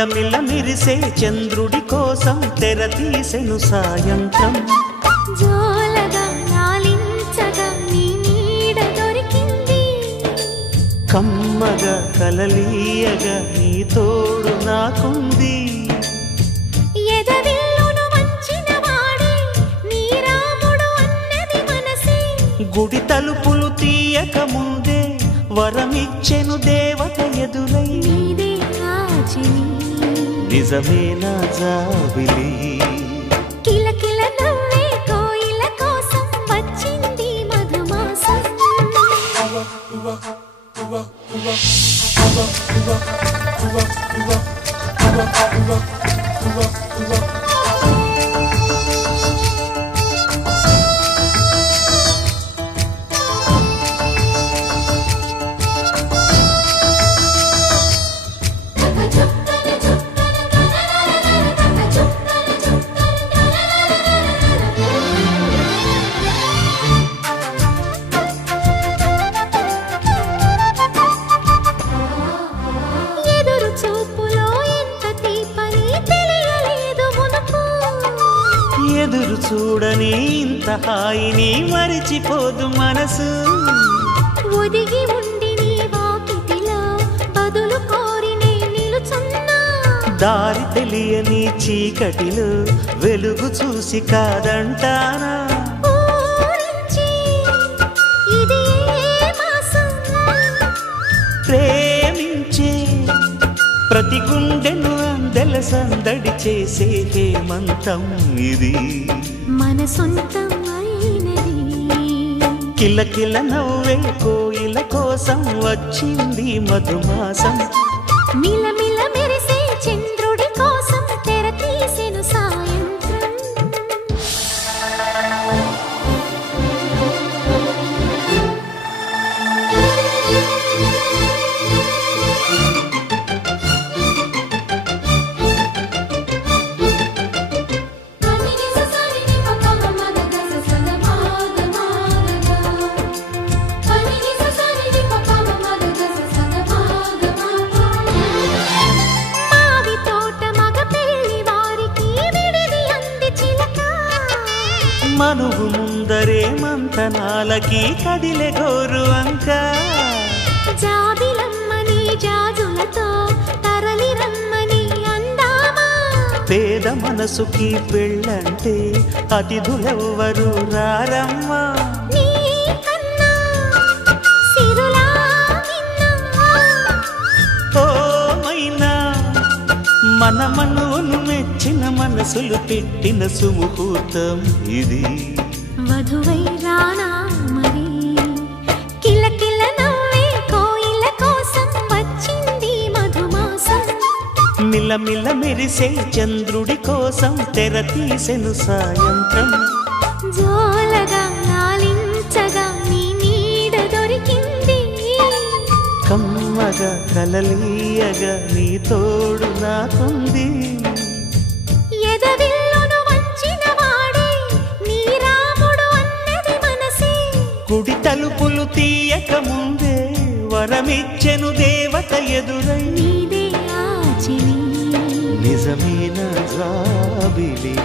మిలమిల మిరిసే చంద్రుడి కోసం తెర తీసెను సాయంత్రం జోలగా నాలించగా నీ నీడ దొరికింది కమ్మగా కలలీయగా నీ తోడు నాకుంది ఎదవిల్లును వంచిన వాడే నీ రాముడు అన్నది మనసే గుడి తలుపులు తీయక ముందే వరమిచ్చెను దేవత ఎదురై నీదే ఆచిని నిజమేనా జాబిలి కిలకిల నవ్వే కోయిల కోసం వచ్చింది మధుమాసం ఎదురు చూపులో ఎంత తీపని తెలియలేదు మునుపు ఎదురు చూడని ఇంత హాయిని మరిచిపోదు మనసు ఒదిగి ఉండి నీ వాకిటిలో బదులు కోరి నే నిలుచున్నా దారి తెలియని చీకటిలో వెలుగు చూసి కాదంటానా ఊరించి ఇది ఏ మాసం ప్రేమించే ప్రతి గుండెను అందెల సందడి చేసే హేమంతం ఇది మన సొంతం అయినది కిలకిల నవ్వే కోయిల కోసం వచ్చింది మధుమాసం మిలమిల మెరిసే చంద్రుడి కోసం తెర తీసెను సాయంత్రం మావి తోట మగ పెళ్లి వారికి విడిది అంది చిలక మనువు ముందరే మంతనాలకి కదిలే గోరు అంక జాబిలమ్మని జాజులతో తరలి రమ్మని అందామా పేద మనసుకి పెళ్ళంటే అతిథులెవ్వరు రారమ్మా నీ కన్నా సిరులా నిన్నా ఓ మైనా మన మనువును మెచ్చిన మనసులు పెట్టిన సుముహూర్తం ఇది వధువై రానా మరి కిలకిల నవ్వే కోయిల కోసం వచ్చింది మధుమాసం మిలమిల మెరిసే చంద్రుడి కోసం తెర తీసెను సాయంత్రం జోలగా నాలించగా నీ నీడ దొరికింది కమ్మగా కలలీయగా నీ తోడు నాకుంది ఎదవిల్లును వంచిన వాడే నీ రాముడు అన్నది మనసే గుడి తలుపులు తీయక ముందే వరమిచ్చెను దేవత ఎదురై నీదే ఆచిని నిజమేనా జాబిలి